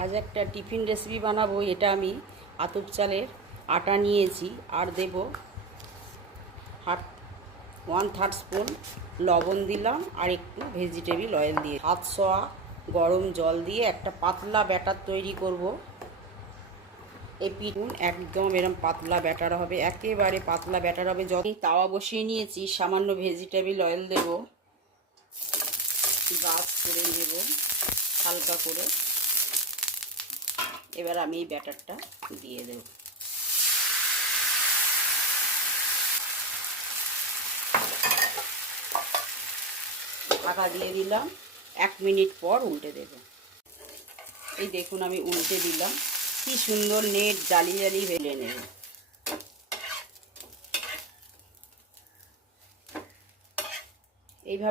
আজ একটা tiffin recipe বানাবো। এটা আমি আতপ চালের আটা নিয়েছি আর দেব 1/3 স্পুন লবণ দিলাম আর একটু ভেজিটেবল অয়েল দিয়ে 700 গরম জল দিয়ে একটা পাতলা ব্যাটার তৈরি করব। এই পিঠুন একদম এরকম পাতলা ব্যাটার হবে, একেবারে পাতলা ব্যাটার হবে। যখন তাওয়া বসিয়ে নিয়েছি, সামান্য ভেজিটেবল অয়েল দেব, ব্রাশ করে নেব হালকা করে। এবার আমি এই ব্যাটারটা দিয়ে দেব। ঢাকা দিয়ে দিলাম, 1 মিনিট পর উল্টে দেব। এই দেখুন আমি উল্টে দিলাম, কি সুন্দর নেট জালি জালি ভেলে নেব। এইভাবে